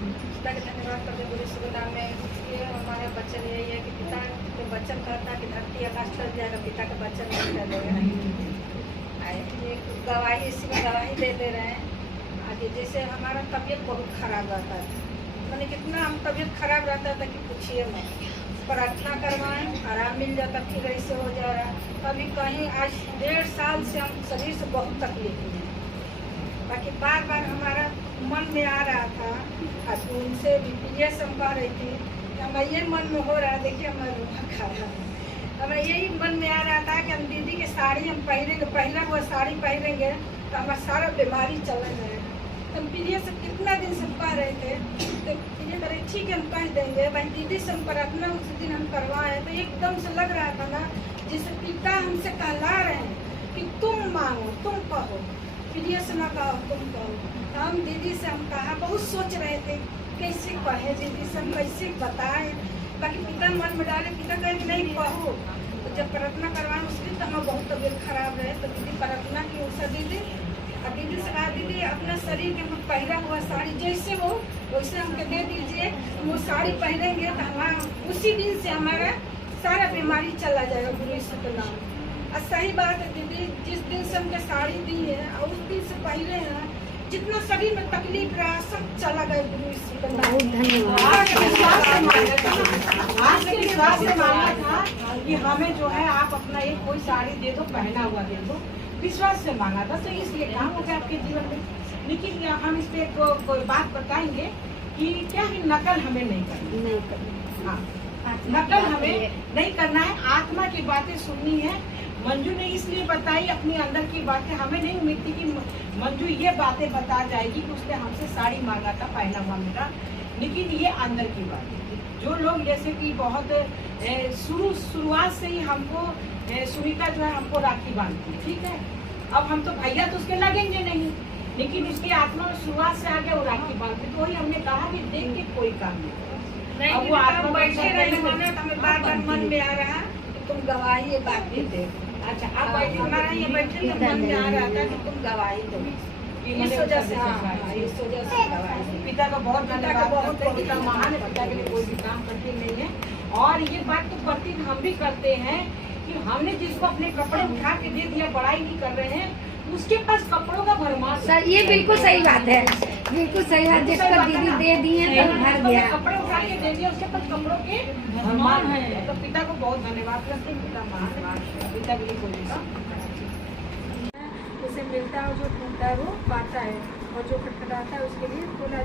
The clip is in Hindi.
पिता के धन्यवाद करते हुए सुविधा में ये हमारे वचन यही है कि पिता के वचन कहता कि धरती आकाश टल जाएगा, पिता के वचन नहीं टलेगा। ये गवाही इसी में गवाही दे रहे हैं। आगे जैसे हमारा तबीयत बहुत खराब रहता था, मैंने कितना हम तबीयत खराब रहता था कि पूछिए मैं, प्रार्थना करवाएं आराम मिल जाता, फिर ऐसे हो जा रहा। कभी कहीं आज 1.5 साल से हम शरीर से बहुत तकलीफ में, बाकी बार बार हमारा मन में आ रहा था। आज उनसे बीपीएस हम कह रही थी कि हमारे ये मन में हो रहा है, देखिए हमारा रूह खा रहा है, हमें यही मन में आ रहा था कि हम दीदी की साड़ी हम पहनेंगे, पहला वो साड़ी पहनेंगे तो हमारा सारा बीमारी चल जाएगा। हम पीरियड से कितना दिन से कह रहे थे, तो ये करे ठीक है हम कह देंगे। भाई दीदी से हम प्रार्थना उस दिन हम करवाए तो एकदम से लग रहा था ना जैसे पिता हमसे कहला रहे हैं कि तुम मांगो, तुम कहो, पीरियड से ना कहो, तुम कहो। तो हम दीदी से हम कहा, बहुत सोच रहे थे कैसे कहे दीदी से, हम कैसे बताएं। बाकी पिता मन में डाले, पिता कहे नहीं कहो। तो जब प्रार्थना करवाएं उस दिन तो हमारा बहुत तबीयत खराब रहे, तो दीदी प्रार्थना की उषा दीदी, और दीदी से कहा दीदी अपना शरीर के पहला हुआ साड़ी जैसे हो वैसे हमको दे दीजिए, वो साड़ी पहनेंगे तो हमारा उसी दिन से हमारा सारा बीमारी चला जाएगा गुरु यीशु के नाम। और सही बात है दीदी, जिस दिन से हमको साड़ी दी है और उस दिन से पहले है जितना शरीर में तकलीफ रहा सब चला गया गुरु यीशु के नाम। विश्वास से मांगा था कि हमें जो है आप अपना एक कोई साड़ी दे दो, पहना हुआ दे दो, विश्वास से मांगा था। तो इसलिए काम हो गया आपके जीवन में। लेकिन हम इस पे कोई बात बताएंगे कि क्या है, नकल हमें नहीं करनी। हाँ, नकल हमें नहीं करना है, आत्मा की बातें सुननी है। मंजू ने इसलिए बताई अपनी अंदर की बातें, हमें नहीं उम्मीद थी कि मंजू ये बातें बता जाएगी कि उसने हमसे साड़ी मांगा था पहना हुआ मेरा। लेकिन ये अंदर की बात है। जो लोग जैसे कि बहुत शुरुआत से ही हमको सुनीता जो है हमको राखी बांधती, ठीक है। अब हम तो भैया तो उसके लगेंगे नहीं, लेकिन इसकी आत्मा में शुरुआत से आगे वो राखी बांधती। तो वही हमने कहा कि देख के कोई काम नहीं। अब वो आत्मा बैठे रहे हमें बार बार मन में आ रहा कि तुम गवाही ये बात भी दे। अच्छा, आप बैठे, हमारा ये बैठे तो मन में आ रहा था कि तुम गवाही दो, इस वजह से। हाँ, इस वजह से गवाही। पिता का बहुत धन्यवाद, पिता महान है, पिता के लिए कोई भी काम कठिन नहीं है। और ये बात तो प्रतिदिन हम भी करते हैं कि हमने जिसको अपने कपड़े उठा के दे दिया, बड़ाई नहीं कर रहे हैं, उसके पास कपड़ों का भरमार सर, ये बिल्कुल सही बात है, बिल्कुल सही बात। जिसको दीदी दे दिए तो भर गया, कपड़े उठा के दे दिया, उसके पास कपड़ों के भरमार है। तो पिता को बहुत धन्यवाद करते हैं, पिता महान, पिता के लिए कोई काम। उसे मिलता है, जो ढूंढता है वो पाता है, और जो खटखटाता है उसके लिए खोला